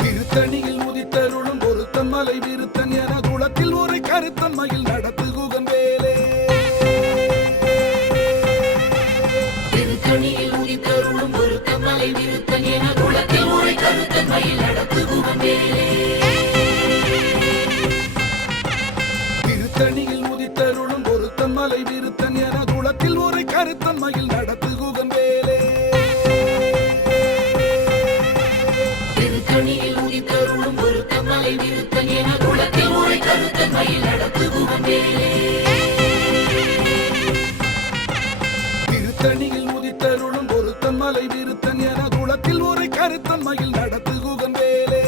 திருத்தணியில் உதித்தருளும் பொருத்தன் மலை விருத்தன் என குளத்தில் ஒரு கருத்தன்மையில் நடத்து குகன் வேலே. திருத்தணியில் உதித்தருளும் பொருத்தன் மலை விருத்தன் என குளத்தில் ஒரு கருத்தன்மையில் நடத்து குகன் வேலே. திருத்தணியில் உதித்தருளும் பொருத்தன் மலை விருத்தன் என குளத்தில் ஒரு கருத்தன்மையில் நடத்து குகன் வேலே. திருத்தணியில் உதித்தருளும் பொருத்தன் மலை விருத்தன் என குளத்தில் ஒரு கருத்தன்மையில் நடத்து குகன் வேலே. திருத்தணியில் உதித்தருளும் பொருத்தன் மலை விருத்தன் என குளத்தில் ஒரு கருத்தன்மையில் நடத்து குகன் வேலே.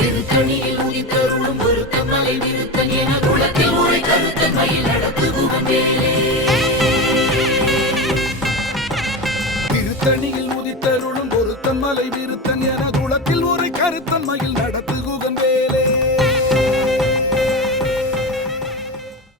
திருத்தணியில் உதித்தருளும் பொருத்தன் மலை விருத்தன் என குளத்தில் ஒரு கருத்தன்மையில் நடத்து குகன் வேலே. திருத்தணியில் உதித்தருளும் பொருத்தன் மலை விருத்தன் என குளத்தில் ஒரு கருத்தன்மையில்